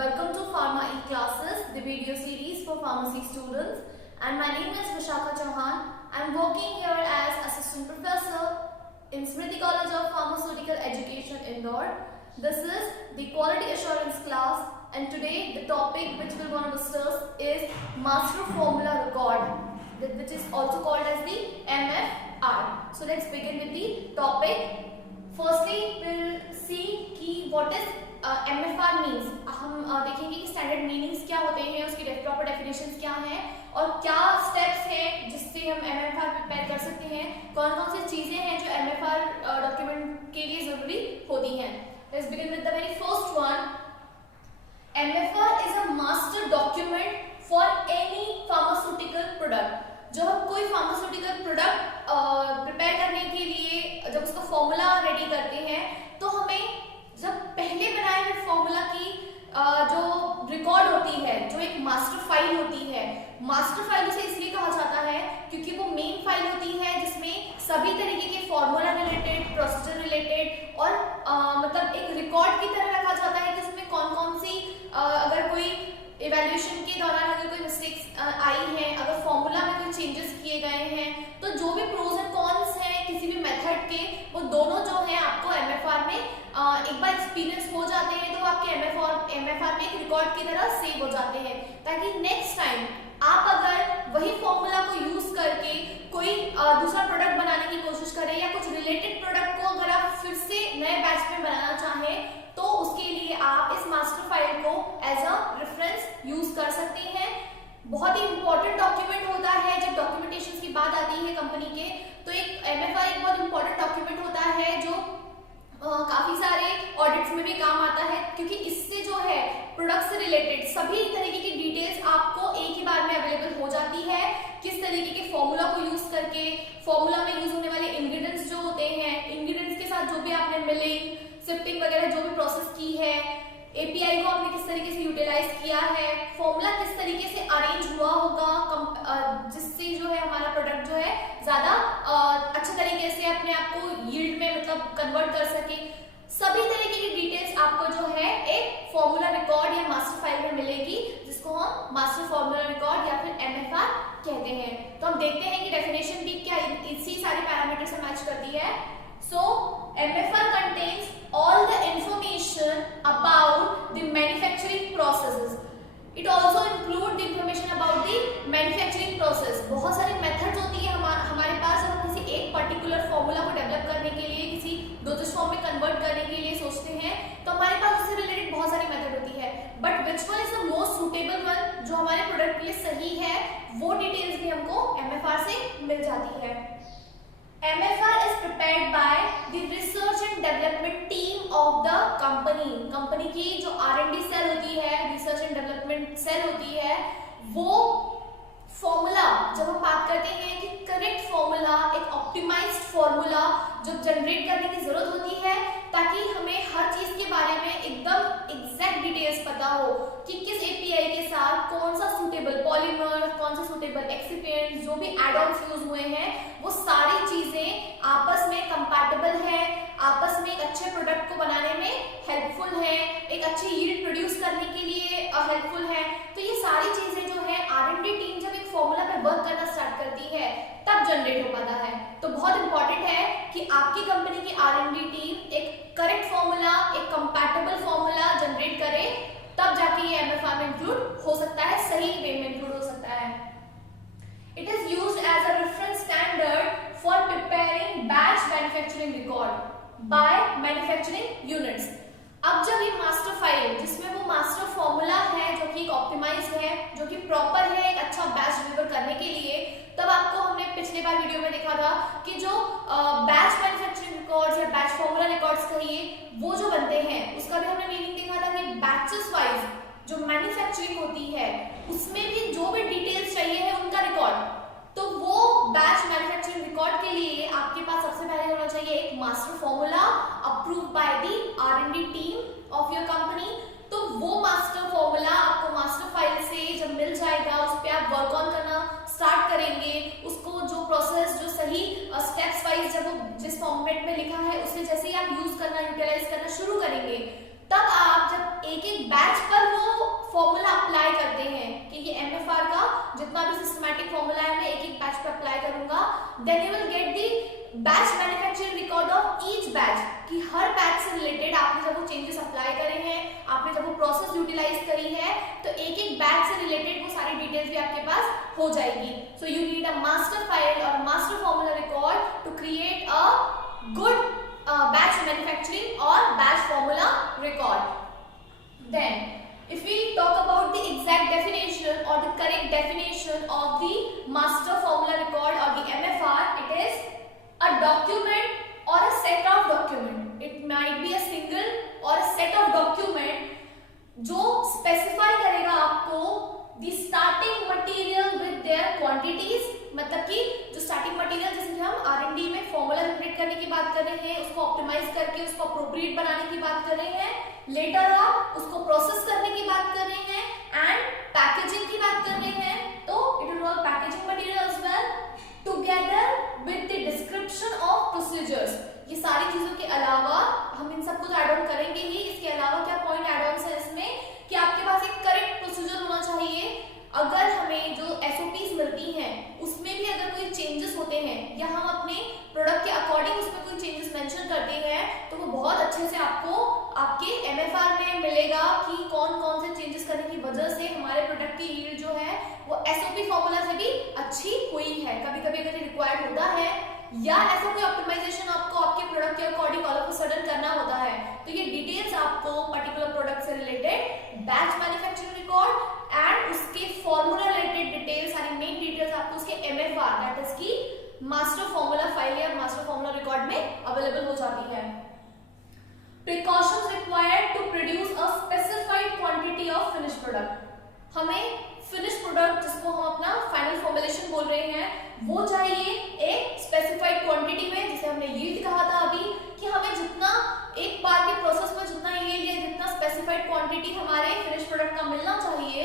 Welcome to Pharma E-Classes, the video series for pharmacy students. And my name is Vishakha Chauhan. I am working here as Assistant Professor in Smriti College of Pharmaceutical Education, Indore. This is the Quality Assurance class, and today the topic which we are going to discuss is Master Formula Record, which is also called as the MFR. So let's begin with the topic. Firstly, we'll see कि what is MFR means. हम देखेंगे कि standard meanings क्या होते हैं, उसकी proper definitions क्या हैं और क्या स्टेप्स हैं जिससे हम MFR प्रिपेयर कर सकते हैं, कौन कौन सी चीजें हैं जो MFR डॉक्यूमेंट के लिए जरूरी होती हैं. Let's begin with the very first one. MFR is a master document for any pharmaceutical product. जब हम कोई फार्मास्यूटिकल प्रोडक्ट प्रिपेयर करने के लिए जब उसका फॉर्मूला रेडी करते हैं तो हमें जब पहले बनाए हुए फॉर्मूला की जो रिकॉर्ड होती है, जो एक मास्टर फाइल होती है, मास्टर फाइल उसे इसलिए कहा जाता है क्योंकि वो मेन फाइल होती है जिसमें सभी तरीके के फॉर्मूला रिलेटेड, प्रोसीजर रिलेटेड और मतलब एक रिकॉर्ड की तरह रखा जाता है जिसमें कौन कौन सी अगर कोई इवैल्यूएशन के दौरान अगर कोई मिस्टेक्स आई हैं, अगर फॉर्मूला में कोई चेंजेस किए गए हैं, तो जो भी प्रोज एंड कॉन्स हैं किसी भी मेथड के, वो दोनों जो है आपको एमएफआर में एक बार एक्सपीरियंस हो जाते हैं तो आपके एमएफआर में एक रिकॉर्ड की तरह सेव हो जाते हैं, ताकि नेक्स्ट टाइम आप अगर वही फॉर्मूला को यूज करके कोई दूसरा प्रोडक्ट बनाने की कोशिश करें या कुछ रिलेटेड प्रोडक्ट को अगर आप फिर से नए बैच में बनाना चाहें तो उसके लिए आप इस मास्टर फाइल को एज अ रेफरेंस यूज कर सकते हैं. बहुत ही इंपॉर्टेंट डॉक्यूमेंट होता है. जब डॉक्यूमेंटेशन की बात आती है कंपनी के, तो एक एमएफआर एक बहुत इंपॉर्टेंट डॉक्यूमेंट होता है जो काफी सारे ऑडिट्स में भी काम आता है, क्योंकि इससे जो है प्रोडक्ट से रिलेटेड सभी तरीके की डिटेल्स आपको एक ही बार में अवेलेबल हो जाती है. किस तरीके के फॉर्मूला को यूज करके, फॉर्मूला में यूज होने वाले इंग्रेडिएंट्स जो होते हैं, इंग्रेडिएंट्स के साथ जो भी आपने मिलिंग, शिफ्टिंग वगैरह जो भी प्रोसेस की है, एपीआई को आपने किस तरीके से यूटिलाइज किया है, फॉर्मूला किस तरीके से अरेंज हुआ होगा जिससे जो है हमारा प्रोडक्ट जो है ज्यादा अच्छे तरीके से अपने आप को यील्ड में मतलब कन्वर्ट कर सके, सभी तरीके की डिटेल्स आपको जो है एक फॉर्मूला रिकॉर्ड या मास्टर फाइल में मिलेगी, जिसको हम मास्टर फॉर्मूला रिकॉर्ड या फिर एमएफआर कहते हैं. तो हम देखते हैं कि डेफिनेशन भी क्या इसी सारे पैरामीटर से मैच करती है. So, MFR contains all the information about the manufacturing processes. It also include the information about the manufacturing process. बहुत सारी मेथड्स होती है हमारे पास. जब हम किसी एक पर्टिकुलर फॉर्मूला को डेवलप करने के लिए, किसी डोसेज फॉर्म में कन्वर्ट करने के लिए सोचते हैं, तो हमारे पास उससे रिलेटेड बहुत सारी मेथड होती है. But which one is the most suitable one, जो हमारे प्रोडक्ट के लिए सही है, वो डिटेल्स भी हमको MFR से मिल जाती है. MFR is prepared by the research and development team of the company. Company की जो R&D सेल होती है, रिसर्च एंड डेवलपमेंट सेल होती है, वो फॉर्मूला जब हम बात करते हैं कि करेक्ट फॉर्मूला, एक ऑप्टिमाइज्ड फॉर्मूला जो जनरेट करने की जरूरत होती है, ताकि हमें हर चीज के बारे में एकदम एग्जैक्ट डिटेल्स पता हो कि किस एपीआई के साथ कौन सा सूटेबल पॉलीमर, कौन सा सूटेबल एक्सिपिएंट, जो भी एड ऑन्स यूज हुए हैं, वो सारी चीजें आपस में कंपैटिबल है, आपस में एक अच्छे प्रोडक्ट को बनाने में हेल्पफुल है, एक अच्छी यील्ड प्रोड्यूस करने के लिए हेल्पफुल है. तो ये सारी चीजें जो है R&D टीम जब एक फॉर्मूला पे वर्क करना स्टार्ट करती है तब जनरेट हो पाता है. तो बहुत इंपॉर्टेंट है कि आपकी कंपनी की R&D टीम एक करेक्ट फॉर्मूला, एक कंपैटिबल फॉर्मूला जनरेट करे, तब जाके ये MFR में इंक्लूड हो सकता है, सही वे में इंक्लूड हो सकता है. It is used as a reference standard for preparing batch manufacturing record by manufacturing units. अब जब ये मास्टर फाइल, जिसमें वो मास्टर फॉर्मूला है जो कि ऑप्टिमाइज है, जो कि प्रॉपर है एक अच्छा बैच डिलीवर करने के लिए, तब आपको हमने पिछले बार वीडियो में देखा था कि जो बैच मैन्युफैक्चरिंग रिकॉर्ड्स या बैच फॉर्मूला रिकॉर्ड्स कहिए, वो जो बनते हैं, उसका भी हमने मीनिंग देखा था कि बैचेस वाइज जो मैन्युफैक्चरिंग होती है उसमें भी जो भी डिटेल्स चाहिए है उनका रिकॉर्ड, तो वो बैच मैन्युफैक्चरिंग रिकॉर्ड के लिए आपके पास सबसे पहले होना चाहिए एक master formula approved by the R&D team of your company. तो वो मास्टर फॉर्मूला आपको मास्टर फाइल से जब मिल जाएगा, उस पर आप वर्क ऑन करना स्टार्ट करेंगे, उसको जो प्रोसेस, जो सही स्टेप्स वाइज जब वो जिस फॉर्मेट में लिखा है उसे जैसे ही आप यूज करना, यूटिलाइज करना शुरू करेंगे, तब आप जब एक एक बैच पर वो then you will get the batch manufacturing record of each batch, कि हर बैच से रिलेटेड आपने जब वो चेंजेस अप्लाई करे हैं, आपने जब वो प्रोसेस यूटिलाइज करी है, तो एक एक बैच से रिलेटेड वो सारी डिटेल्स भी आपके पास हो जाएगी. So you need a master file और master formula record to create a good batch manufacturing or batch formula record. Then if we talk about the exact definition or the correct definition of the master formula record or the MFR, it is a document or a set of document. It might be a single or a set of document जो specify करेगा आपको the starting material with their quantities, मतलब कि जो starting material जैसे कि हम R&D में फॉर्मूला जनरेट करने की बात कर रहे हैं, उसको ऑप्टिमाइज करके उसको अप्रोप्रिएट बनाने की बात कर रहे हैं, लेटर ऑन उसको प्रोसेस करने की बात कर रहे हैं, एंड पैकेजिंग की बात कर रहे हैं, तो it involve packaging material as well together with the description of procedures. ये सारी चीजों के अलावा हम इन सबको ऐड ऑन करेंगे ही. इसके अलावा क्या पॉइंट ऐड ऑन है इसमें कि आपके पास एक करेक्ट प्रोसीजर होना चाहिए. अगर हमें जो एसओपीज मिलती हैं उसमें भी अगर कोई चेंजेस होते हैं या हम अपने प्रोडक्ट के अकॉर्डिंग उसमें कोई चेंजेस मेंशन करते हैं, तो वो बहुत अच्छे से आपको आपके एमएफआर में मिलेगा कि कौन कौन से चेंजेस करने की वजह से हमारे प्रोडक्ट की यील्ड जो है वो एसओपी फॉर्मूला से भी अच्छी हुई है. कभी कभी अगर रिक्वायर्ड होता है या ऐसा कोई ऑप्टिमाइजेशन आपको आपके प्रोडक्ट के according all of a sudden करना होता है, तो ये डिटेल्स आपको पर्टिकुलर प्रोडक्ट से related batch manufacturing record and उसके फॉर्मूला रिलेटेड डिटेल्स, सारी मेन डिटेल्स आपको उसके एमएफआर दैट इज की मास्टर फॉर्मूला फाइल या मास्टर फॉर्मूला रिकॉर्ड में अवेलेबल हो जाती है. Precautions required to produce a specified quantity of finish product. हमें फिनिश प्रोडक्ट जिसको हम अपना फाइनल फॉर्मुलेशन बोल रहे हैं वो चाहिए एक स्पेसिफाइड क्वांटिटी में, जिसे हमने यील्ड कहा था अभी, कि हमें जितना एक बार के प्रोसेस में जितना यील्ड या जितना स्पेसिफाइड क्वांटिटी हमारे फिनिश प्रोडक्ट का मिलना चाहिए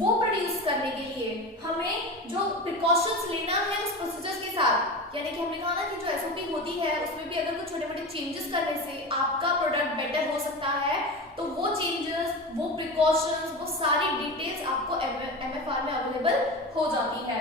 वो प्रोड्यूस करने के लिए हमें जो प्रिकॉशंस लेना है उस प्रोसीजर्स के साथ, यानी कि हमने कहा ना कि जो एसओपी होती है उसमें भी अगर कुछ छोटे मोटे चेंजेस करने से आपका प्रोडक्ट बेटर हो सकता है, तो वो चेंजेस, वो प्रिकॉशंस, वो सारी डिटेल्स आपको एमएफआर में अवेलेबल हो जाती है.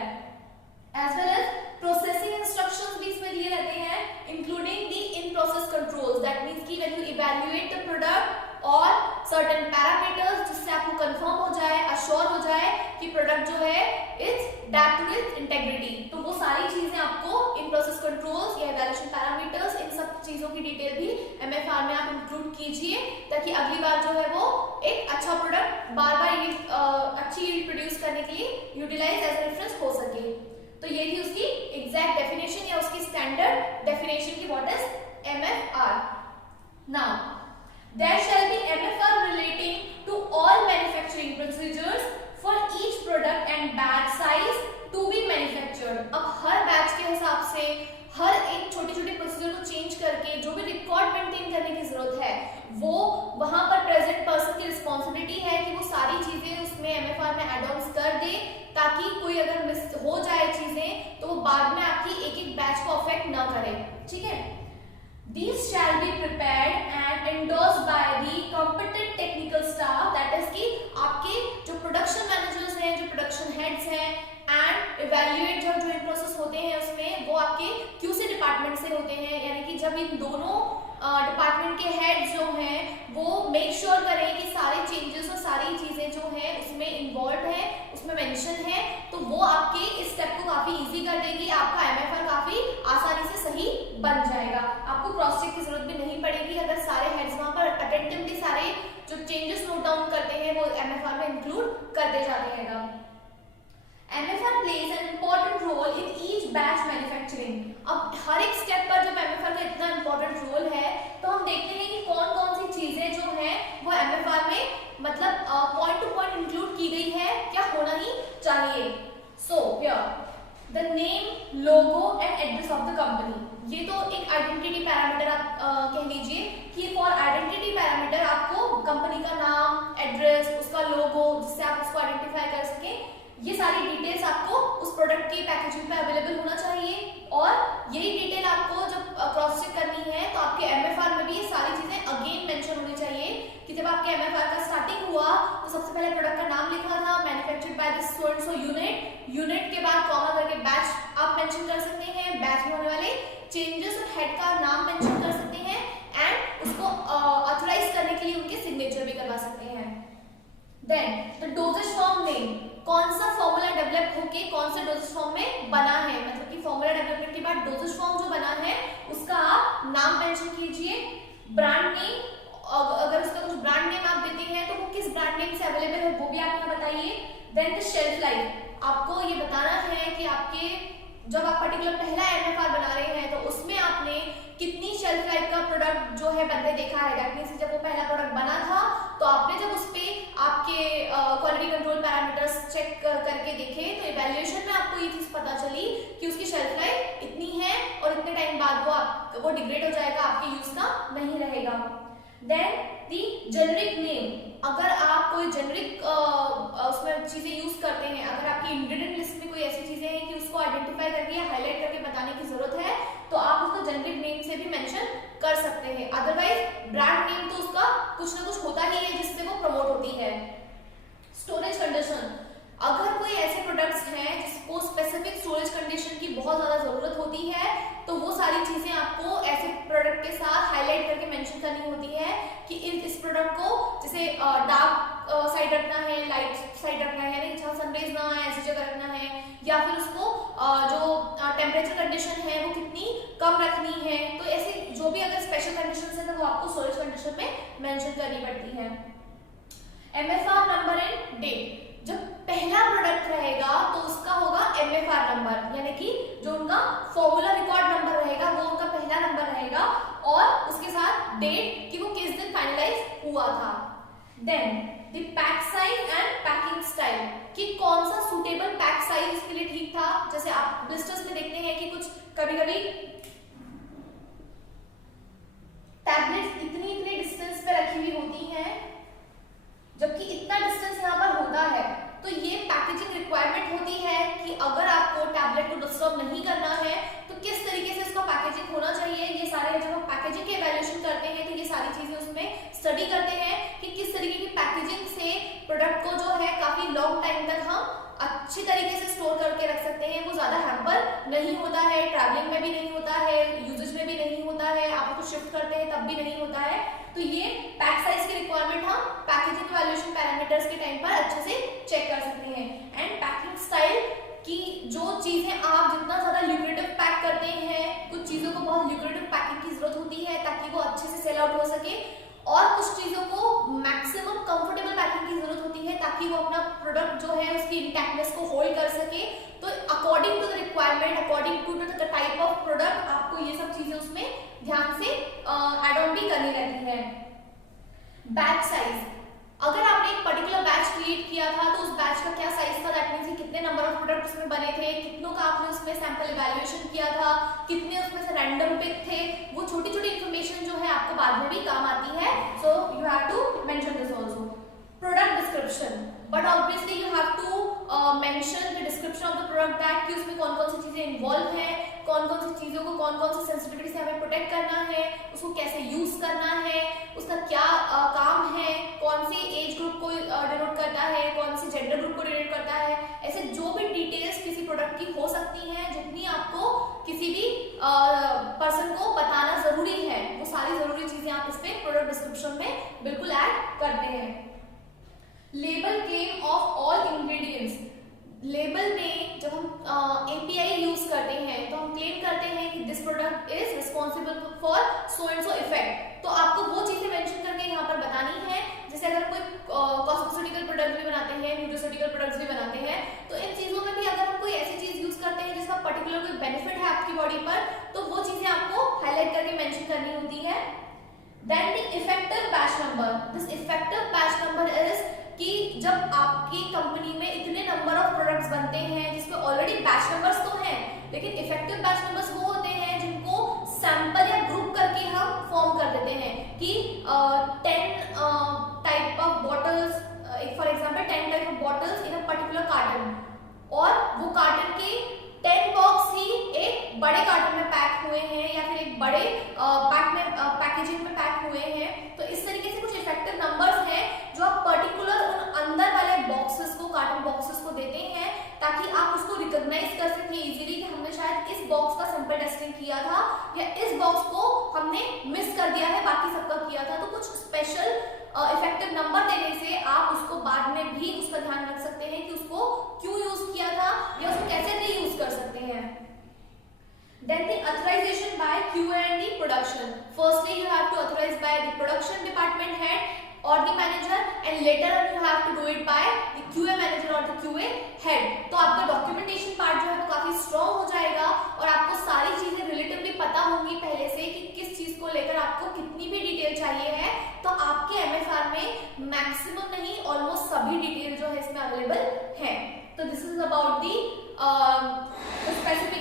As well as processing instructions भी इसमें दिए रहते हैं, including the in process controls. That means कि when you evaluate the product और सर्टेन पैरामीटर्स, जिससे आपको कंफर्म हो जाए, अश्योर हो जाए कि प्रोडक्ट जो है इट्स डैप्ड विद इंटेग्रिटी, तो वो सारी चीजें आपको इन प्रोसेस कंट्रोल्स या इवैल्यूएशन पैरामीटर्स, इन सब चीजों की डिटेल भी एमएफआर में आप इंक्लूड कीजिए, ताकि अगली बार जो है वो एक अच्छा प्रोडक्ट बार बार अच्छी यील्ड प्रोड्यूस करने के लिए यूटिलाइज एज रेफरेंस हो सके. तो ये थी उसकी एग्जैक्ट डेफिनेशन या उसकी स्टैंडर्ड डेफिनेशन की what is MFR. Now there shall be MFR relating to all manufacturing procedures for each product and batch size to be manufactured. अब हर बैच के हिसाब से हर एक छोटी छोटी प्रोसीजर को चेंज करके जो भी रिकॉर्ड मेंटेन करने की जरूरत है वो वहां पर प्रेजेंट पर्सन की रिस्पॉन्सिबिलिटी है कि वो सारी चीजें उसमें एमएफआर में एड ऑन्स कर दे, ताकि कोई अगर मिस हो जाए चीजें तो वो बाद में आपकी एक एक बैच को अफेक्ट ना करे. ठीक है. These shall be prepared and endorsed by the competent technical staff, that is कि आपके जो प्रोडक्शन मैनेजर्स हैं, जो प्रोडक्शन हेड्स हैं, एंड इवैल्यूएट जो इन प्रोसेस होते हैं उसमें वो आपके क्यूसी डिपार्टमेंट से होते हैं, यानी कि जब इन दोनों डिपार्टमेंट के हेड्स जो हैं वो मेक श्योर करें कि सारे चेंजेस और सारी चीजें जो हैं उसमें इन्वॉल्व है, उसमें मेंशन है, तो वो आपके इस स्टेप को काफी इजी कर देगी. आपका एमएफआर काफी आसानी से सही बन जाएगा. आपको क्रॉस चेक की जरूरत भी नहीं पड़ेगी अगर सारे हेड्स वहां पर अटेंटिवली सारे जो चेंजेस नोट डाउन करते हैं वो एमएफआर में इंक्लूड करते जाते हैं. MFR plays an important role in each batch manufacturing. अब हर एक स्टेप पर जब MFR का इतना important रोल है तो हम देखते हैं कि कौन कौन सी चीजें जो हैं वो MFR में मतलब पॉइंट टू पॉइंट इंक्लूड की गई है, क्या होना ही चाहिए. So here the name, logo and address of the company. ये तो एक आइडेंटिटी पैरामीटर आप कह लीजिए कि फॉर आइडेंटिटी पैरामीटर आपको कंपनी का नाम, एड्रेस, उसका लोगो, जिससे आप उसको आइडेंटिफाई कर सकें, ये सारी डिटेल्स आपको उस प्रोडक्ट की पैकेजिंग पे अवेलेबल होना चाहिए. और यही डिटेल आपको जब क्रॉस चेक करनी है तो आपके एमएफआर में भी ये सारी चीजें अगेन मेंशन होनी चाहिए कि जब आपके एमएफआर का स्टार्टिंग हुआ तो सबसे पहले प्रोडक्ट का नाम लिखा था, manufactured by this so and so unit, unit के बाद कॉमा करके बैच आप मेंशन कर सकते हैं, बैच में होने वाले चेंजेस और हेड का नाम मेंशन कर सकते हैं एंड उसको ऑथराइज करने के लिए उनके सिग्नेचर भी करवा सकते हैं। Then the dosage form name, कौन सा फॉर्मूला डेवलप होके कौन से डोजेज फॉर्म में बना है, मतलब कि फॉर्मूला डेवलपमेंट के बाद डोजेज फॉर्म जो बना है उसका आप नाम मेंशन कीजिए। ब्रांड नेम, अगर उसका कुछ ब्रांड नेम आप देते हैं तो वो किस ब्रांड नेम से अवेलेबल है वो भी आप यहाँ बताइए। देन द शेल्फ लाइफ, आपको ये बताना है कि आपके जब आप पर्टिकुलर पहला एमएफआर बना रहे हैं तो उसमें आपने कितनी शेल्फ लाइफ का प्रोडक्ट जो है बनते देखा है। दैट मींस जब वो पहला प्रोडक्ट बना था तो आपने जब उस पे आपके क्वालिटी कंट्रोल पैरामीटर्स चेक करके देखे तो इवैल्यूएशन में आपको ये चीज पता चली कि उसकी शेल्फ लाइफ इतनी है और इतने टाइम बाद वो डिग्रेड हो जाएगा, आपके यूज का नहीं रहेगा। देन दी जेनरिक नेम, अगर आप कोई जेनरिक उसमें चीजें यूज करते हैं, अगर आपकी इंग्रेडिएंट लिस्ट में कोई ऐसी चीजें हैं कि उसको आइडेंटिफाई करके या हाईलाइट करके बताने की जरूरत है तो आप उसको जेनरिक नेम से भी मेंशन कर सकते हैं। अदरवाइज ब्रांड नेम तो उसका कुछ ना कुछ होता ही है जिससे वो प्रमोट होती है। स्टोरेज कंडीशन, अगर कोई ऐसे प्रोडक्ट्स हैं जिसको स्पेसिफिक स्टोरेज कंडीशन की बहुत ज्यादा जरूरत होती है तो वो सारी चीजें आपको ऐसे प्रोडक्ट के साथ हाईलाइट करके मेंशन करनी होती है कि इस प्रोडक्ट को जैसे डार्क साइड रखना है, लाइट साइड रखना है, यानी जहाँ सनराइज ना आए ऐसी जगह रखना है, या फिर उसको जो टेम्परेचर कंडीशन है वो कितनी कम रखनी है। तो ऐसे जो भी अगर स्पेशल कंडीशन है तो वो आपको स्टोरेज कंडीशन में मेंशन करनी पड़ती है। एमएफआर नंबर एंड डेट, जब पहला प्रोडक्ट रहेगा तो उसका होगा एमएफआर नंबर, यानी कि जो उनका फॉर्मूला रिकॉर्ड नंबर रहेगा वो उनका पहला नंबर रहेगा और उसके साथ डेट कि वो किस दिन फाइनलाइज हुआ था। Then the pack size and packing style, कि कौन सा सुटेबल पैक साइज इसके लिए ठीक था। जैसे आप ब्लिस्टर्स में देखते हैं कि कुछ कभी-कभी टैबलेट्स इतनी डिस्टेंस पे रखी हुई होती हैं जबकि इतना डिस्टेंस यहाँ पर होता है, तो ये पैकेजिंग रिक्वायरमेंट होती है कि अगर आपको टैबलेट को डिस्टर्ब नहीं करना है तो किस तरीके से इसका पैकेजिंग होना चाहिए। ये सारे जब हम पैकेजिंग के इवैल्यूएशन करते हैं तो ये सारी चीजें उसमें स्टडी करते हैं कि किस तरीके की पैकेजिंग से प्रोडक्ट को जो है काफी लॉन्ग टाइम तक हम अच्छी तरीके से स्टोर करके रख सकते हैं, वो ज्यादा हैम्पर नहीं होता है, ट्रैवलिंग में भी नहीं होता है, यूजेज में भी नहीं होता है, आप उसको शिफ्ट करते हैं तब भी नहीं होता है। तो ये पैक साइज की रिक्वायरमेंट हम पैकेजिंग इवैल्यूएशन पैरामीटर्स के टाइम पर अच्छे से चेक कर सकते हैं। एंड पैकिंग स्टाइल की जो चीजें आप जितना ज्यादा ल्यूक्रेटिव पैक करते हैं, कुछ चीजों को बहुत ल्यूक्रेटिव पैकिंग की जरूरत होती है ताकि वो अच्छे से सेल आउट हो सके, और कुछ चीजों को मैक्सिमम कंफर्टेबल पैकिंग की जरूरत होती है ताकि वो अपना प्रोडक्ट जो है उसकी इंटैक्टनेस को होल्ड कर सके। तो according to the requirement, according to the type of product आपको ये सब चीजें उसमें ध्यान से ऐड ऑन भी करनी रहती है। बैच साइज, अगर आपने एक पर्टिकुलर बैच क्रिएट किया था तो उस बैच का क्या साइज था, दैट मींस कितने नंबर ऑफ प्रोडक्ट उसमें बने थे, कितनों का आपने उसमें सैंपल इवैल्यूएशन किया था, कितने उसमें से रैंडम पिक थे, वो छोटी छोटी इंफॉर्मेशन जो है आपको बाद में भी काम आती है। So you have to mention this also. Product description, but obviously you have to mention the description of the product, that कि उसमें कौन कौन सी चीजें इन्वॉल्व हैं, कौन कौन सी चीजों को कौन कौन सी सेंसिटिविटी से हमें प्रोटेक्ट करना है, उसको कैसे यूज करना है, उसका क्या काम है, कौन सी एज ग्रुप को डिनोट करता है, कौन सी जेंडर ग्रुप को डिनोट करता है, ऐसे जो भी डिटेल्स किसी प्रोडक्ट की हो सकती हैं, जितनी आपको किसी भी पर्सन को बताना जरूरी है, वो सारी जरूरी चीजें आप इस पे प्रोडक्ट डिस्क्रिप्शन में बिल्कुल ऐड करते हैं। Label claim of all ingredients, label में जब हम एपीआई यूज करते हैं तो हम क्लेम करते हैं कि this product is responsible for so and so effect, तो आपको वो चीजें मेंशन करके यहाँ पर बतानी है। जैसे अगर कोई कॉस्मेटिकल प्रोडक्ट भी बनाते हैं, न्यूट्रिस्यूटिकल प्रोडक्ट्स भी बनाते हैं, तो इन चीजों में भी अगर हम कोई ऐसी चीज यूज करते हैं जिसका पर्टिकुलर कोई बेनिफिट है आपकी बॉडी पर, तो वो चीजें आपको हाईलाइट करके मेंशन करनी होती है। Then the effective batch number, this effective batch number is कि जब आपकी कंपनी में इतने नंबर ऑफ प्रोडक्ट्स बनते हैं जिसमें ऑलरेडी बैच नंबर्स तो हैं, लेकिन इफेक्टिव बैच नंबर्स वो होते हैं जिनको सैंपल या ग्रुप करके हम फॉर्म कर देते हैं कि 10 type of bottles, for example 10 type of bottles in a particular carton, और वो कार्टन के 10 बॉक्स ही एक बड़े कार्टन में पैक हुए हैं या फिर एक बड़े पैकेजिंग में पैक हुए हैं। तो इस तरीके से कुछ इफेक्टिव नंबर्स हैं जो आप पर्टिकुलर उन अंदर वाले बॉक्सेस को, कार्टन बॉक्सेस को देते हैं ताकि आप उसको रिकॉग्नाइज कर सकें इजीली कि हमने किया था, या इस बॉक्स को हमने मिस कर दिया है, बाकी सबका किया था। तो कुछ स्पेशल इफेक्टिव नंबर देने से आप उसको बाद में भी उसका ध्यान रख सकते हैं कि उसको क्यों यूज किया था या उसको कैसे रीयूज कर सकते हैं। Then the authorization by QA and the production. Firstly, you have to authorize by the production department head or the manager, and later on you have to do it by the QA manager or the QA head. तो आपका documentation part जो है वो काफी strong हो जाएगा और आपको सारी चीजें रिलेटिवली पता होंगी पहले से कि किस चीज को लेकर आपको कितनी भी डिटेल चाहिए है। तो आपके MFR में मैक्सिमम नहीं, ऑलमोस्ट सभी डिटेल जो है इसमें अवेलेबल है। तो this is about the specific